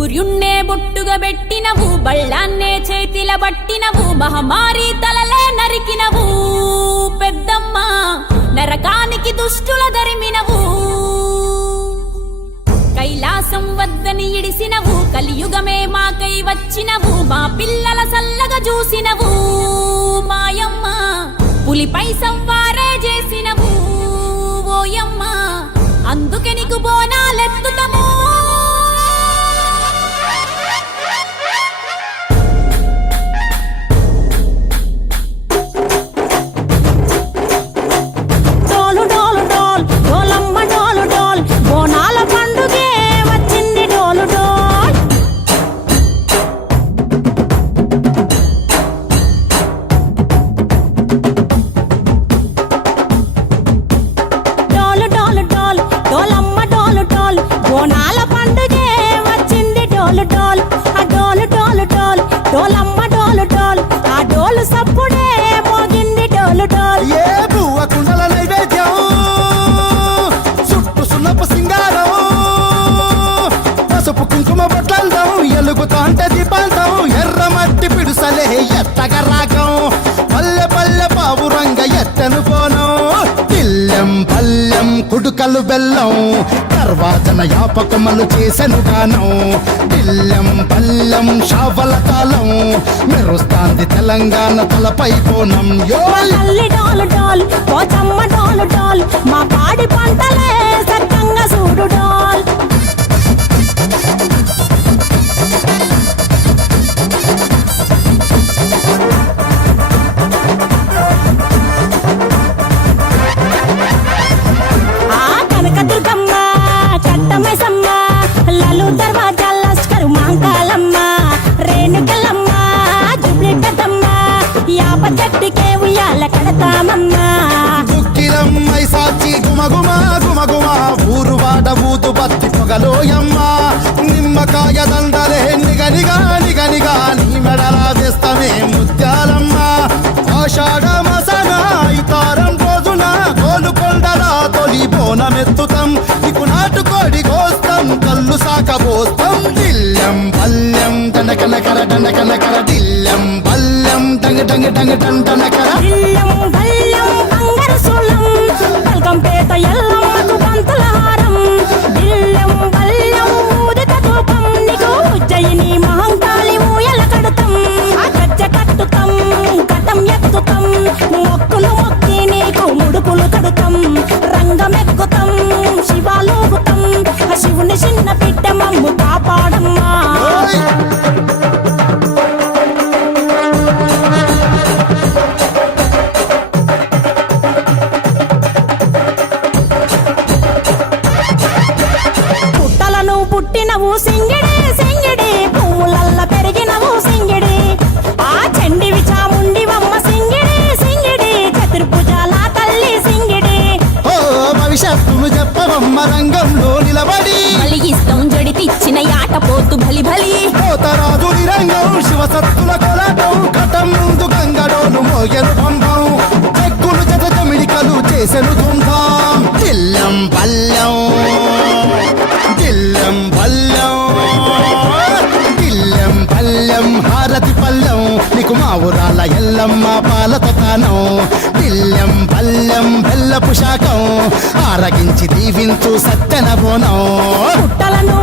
సూర్యున్నే బొట్టుగా పెట్టినవు, బళ్ళాన్నే చేతిల పట్టినవు, మహమారి తలలే నరికినవు పెద్దమ్మ, నరకానికి దుష్టుల దరిమినవు. కైలాసం వద్దని ఇడిసినవు, కలియుగమే మాకై వచ్చినవు, మా పిల్లల సల్లగా చూసినవు మాయమ్మ, పులిపై సంవారే చేసినవు ఓయమ్మ, అందుకే నీకు బోనాలెత్తుతము. కుడుకలు బెల్లం తర్వాతన యాపకమలు చేసెను గానం, బిల్లం బల్లం షావల తాళం మెరుస్తాంది తెలంగాణ తలపై బోనం. మా పాడి పంటలే సక్కంగా చూడు డాల్. దుక్కిలమ్మై సాచి గుమగుమా గుమగుమా ఊరు వాడ ఊదు బత్తి పొగలోయమ్మ, నిమ్మకాయ దండలే నిగనిగా నిగనిగా నీ మెడలా వేస్తమే ముత్యాలమ్మ. ఆషాఢ మసన ఇతారం రోజున గోలుకొండలా తొలి బోనమెత్తుతాం, నీకు నాటుకోడి కోస్తాం కళ్ళు సాకబోస్తాం. దిల్లం పల్లెం దండకనకర దండకనకర దిల్లం పల్లెం డంగ డంగ డంగ డండనకర పేట ఎల్లమ్మకు పంతుల హారం, బిల్లం బల్లం ఊదిత ధూపం, నీకు ఉజ్జయిని మహంకాళి ఊయల కడుతాం, గజ్జ కట్టుతాం కటం ఎత్తుతాం, మొక్కులు మొక్కి నీకు ముడుపులు కడుతాం, రంగమెక్కుతాం శివాలోగుతాం, శివుని చిన్న బిడ్డ మమ్ము కాపాడమ్మా. పుట్టినవు సింగిడి సింగిడి పువ్వులల్ల పెరిగినవు సింగిడి, ఆ చండివి చాముండివమ్మ సింగిడి సింగిడి, చతుర్భుజాల తల్లి సింగిడి. ఓ భవిష్యత్తును చెప్పవమ్మ రంగంలో నిలబడి, బలిగిస్తాం జడితిచ్చిన యాట పోతు బలి బలి, పోతరాజు నిరంగం శివసత్తుల కొలాటం, కటం ముందు గంగడోను మోగెను పంపం, చెక్కులు జత జమిడికలు చేసెను తుంటాం. దిల్లం పల్లెం దిల్లం పల్లెం దిల్లం పల్లెం హారతి పల్లెం, నీకు మా ఊరాల ఎల్లమ్మ పాలతో తానం, దిల్లం పల్లెం బెల్లపు శాఖం ఆరగించి దీవించు సత్తెన బోనం. పుట్టలను